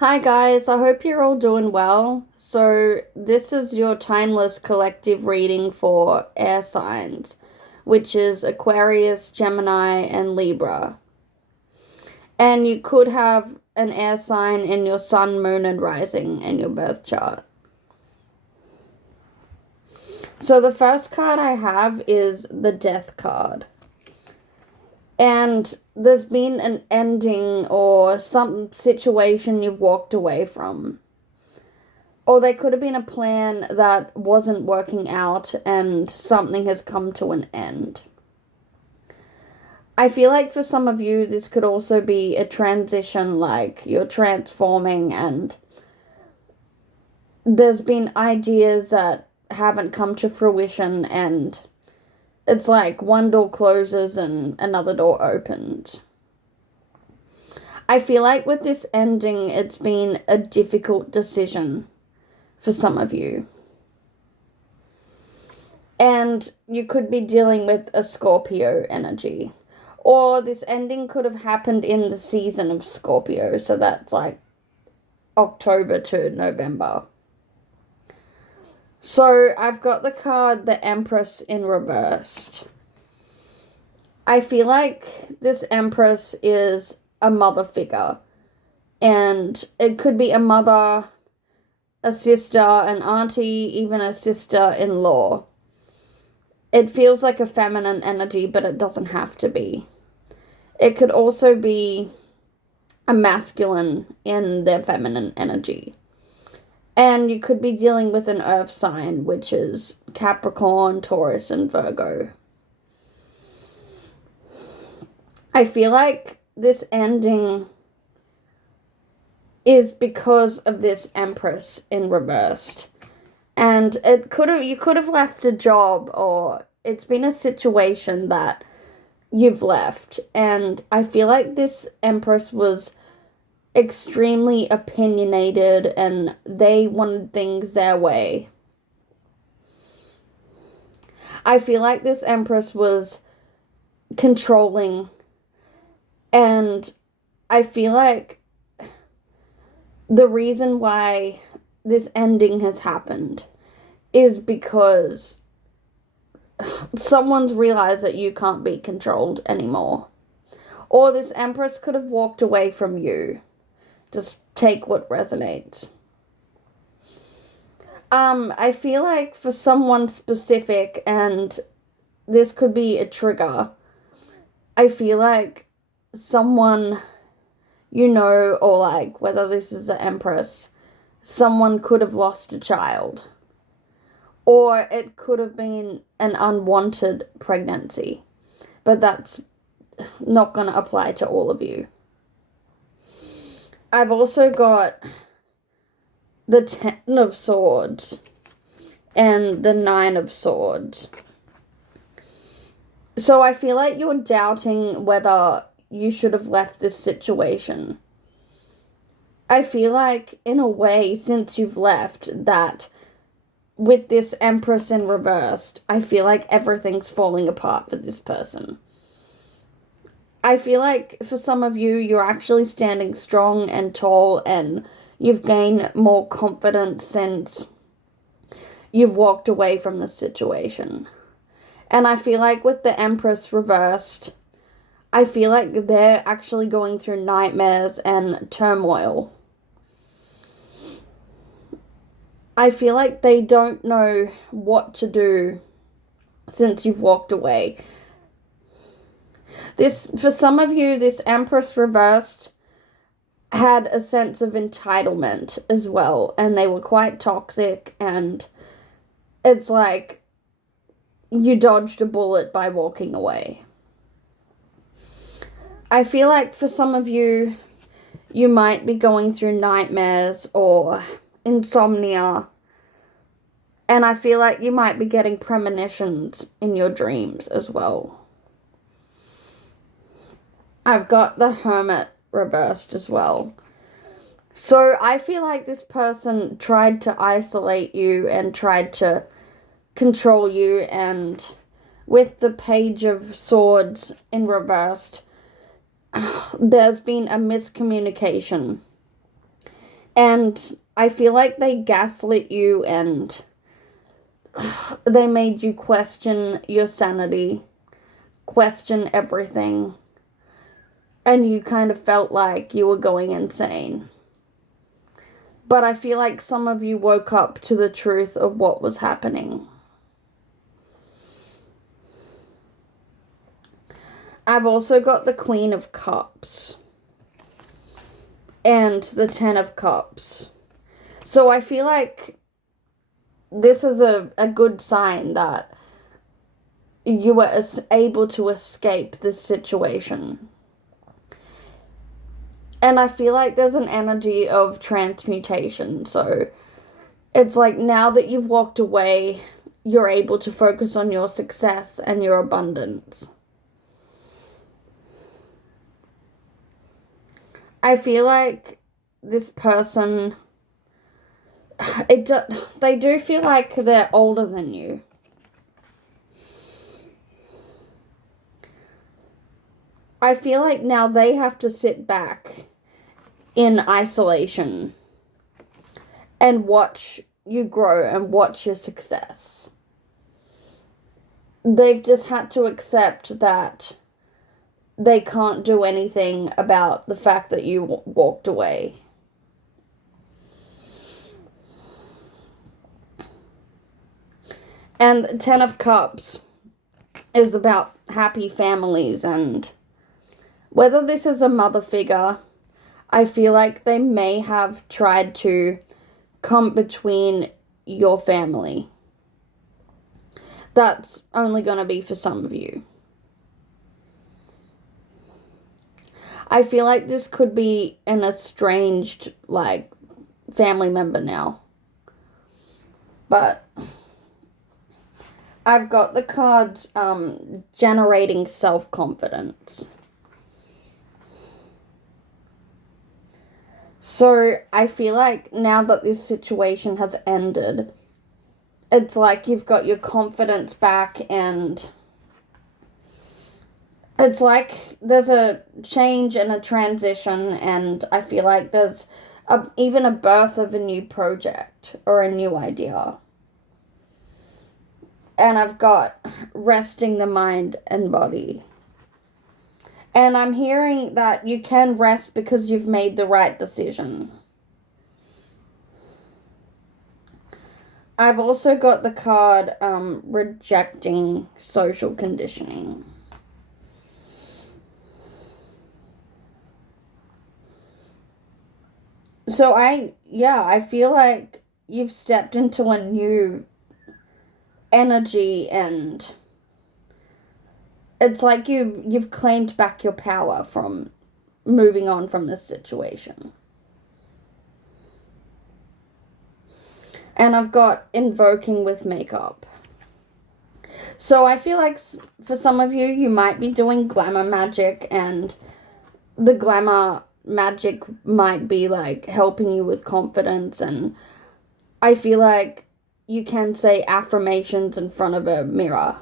Hi guys, I hope you're all doing well. So, this is your timeless collective reading for air signs, which is Aquarius, Gemini, and Libra. And you could have an air sign in your sun, moon, and rising in your birth chart. So, the first card I have is the Death card. And there's been an ending or some situation you've walked away from. Or there could have been a plan that wasn't working out and something has come to an end. I feel like for some of you, this could also be a transition, like you're transforming and there's been ideas that haven't come to fruition and it's like one door closes and another door opens. I feel like with this ending, it's been a difficult decision for some of you. And you could be dealing with a Scorpio energy. Or this ending could have happened in the season of Scorpio. So that's like October to November. So I've got the card, the Empress in reversed. I feel like this Empress is a mother figure. And it could be a mother, a sister, an auntie, even a sister-in-law. It feels like a feminine energy, but it doesn't have to be. It could also be a masculine in their feminine energy. And you could be dealing with an earth sign, which is Capricorn, Taurus, and Virgo. I feel like this ending is because of this Empress in reversed. And you could have left a job, or it's been a situation that you've left. And I feel like this Empress was extremely opinionated and they wanted things their way. I feel like this Empress was controlling, and I feel like the reason why this ending has happened is because someone's realized that you can't be controlled anymore. Or this Empress could have walked away from you. Just take what resonates. I feel like for someone specific, and this could be a trigger, I feel like someone, or like whether this is an Empress, someone could have lost a child. Or it could have been an unwanted pregnancy. But that's not going to apply to all of you. I've also got the Ten of Swords and the Nine of Swords. So I feel like you're doubting whether you should have left this situation. I feel like, in a way, since you've left, that with this Empress in reversed, I feel like everything's falling apart for this person. I feel like for some of you, you're actually standing strong and tall and you've gained more confidence since you've walked away from the situation. And I feel like with the Empress reversed, I feel like they're actually going through nightmares and turmoil. I feel like they don't know what to since you've walked away. For some of you, this Empress reversed had a sense of entitlement as well, and they were quite toxic, and it's like you dodged a bullet by walking away. I feel like for some of you, you might be going through nightmares or insomnia, and I feel like you might be getting premonitions in your dreams as well. I've got the Hermit reversed as well. So I feel like this person tried to isolate you and tried to control you, and with the Page of Swords in reversed, there's been a miscommunication. And I feel like they gaslit you and they made you question your sanity, question everything. And you kind of felt like you were going insane. But I feel like some of you woke up to the truth of what was happening. I've also got the Queen of Cups and the Ten of Cups. So I feel like this is a good sign that you were able to escape this situation. And I feel like there's an energy of transmutation. So it's like now that you've walked away, you're able to focus on your success and your abundance. I feel like this person, they do feel like they're older than you. I feel like now they have to sit back in isolation and watch you grow and watch your success. They've just had to accept that they can't do anything about the fact that you walked away. And the Ten of Cups is about happy families, and whether this is a mother figure, I feel like they may have tried to come between your family. That's only going to be for some of you. I feel like this could be an estranged, family member now. But I've got the cards generating self-confidence. So I feel like now that this situation has ended, it's like you've got your confidence back, and it's like there's a change and a transition, and I feel like there's even a birth of a new project or a new idea. And I've got resting the mind and body. And I'm hearing that you can rest because you've made the right decision. I've also got the card rejecting social conditioning. So I feel like you've stepped into a new energy, and it's like you've claimed back your power from moving on from this situation. And I've got invoking with makeup. So I feel like for some of you, you might be doing glamour magic, and the glamour magic might be helping you with confidence, and I feel like you can say affirmations in front of a mirror.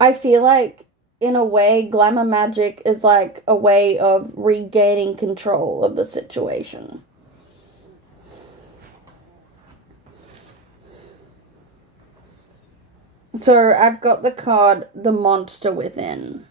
I feel like, in a way, glamour magic is like a way of regaining control of the situation. So I've got the card, the monster within.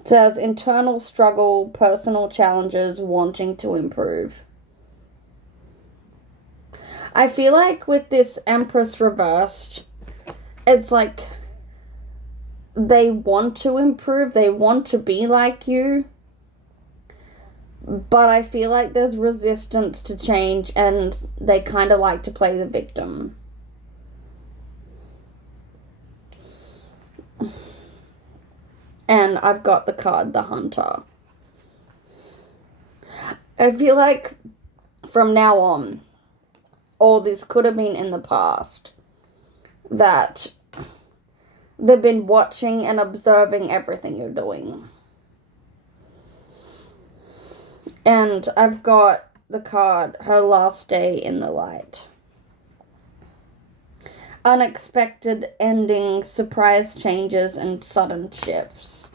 It says internal struggle, personal challenges, wanting to improve. I feel like with this Empress reversed, it's like they want to improve, they want to be like you, but I feel like there's resistance to change, and they kind of like to play the victim. And I've got the card, the Hunter. I feel like from now on, all this could have been in the past, that they've been watching and observing everything you're doing. And I've got the card, her last day in the light. Unexpected endings, surprise changes, and sudden shifts.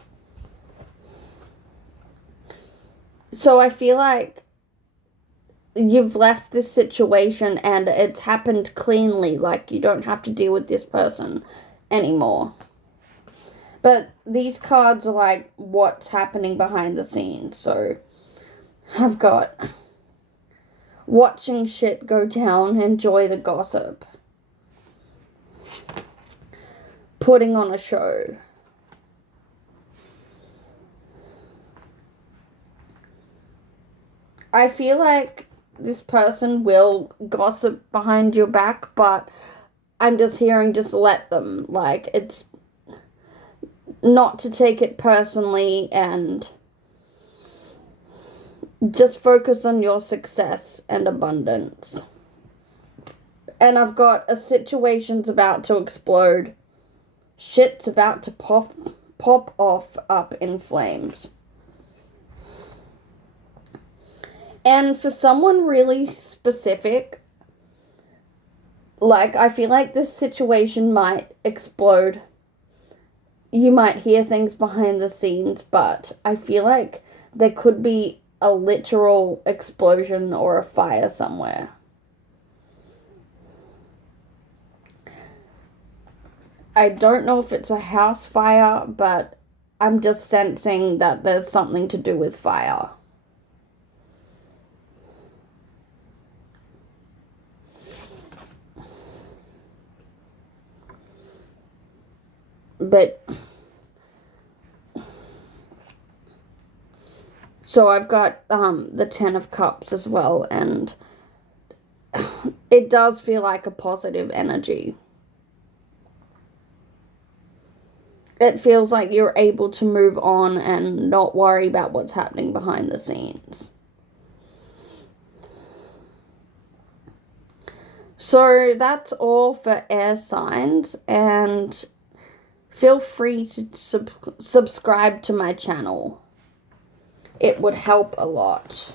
So I feel like you've left this situation and it's happened cleanly, like you don't have to deal with this person anymore. But these cards are like what's happening behind the scenes. So I've got watching shit go down, enjoy the gossip, putting on a show. I feel like this person will gossip behind your back, but I'm just hearing just let them. Like, it's not to take it personally and just focus on your success and abundance. And I've got a situation's about to explode. Shit's about to pop off up in flames. And for someone really specific, like, I feel like this situation might explode. You might hear things behind the scenes, but I feel like there could be a literal explosion or a fire somewhere. I don't know if it's a house fire, but I'm just sensing that there's something to do with fire. But so I've got the 10 of Cups as well, and it does feel like a positive energy. It feels like you're able to move on and not worry about what's happening behind the scenes. So that's all for air signs, and feel free to subscribe to my channel. It would help a lot.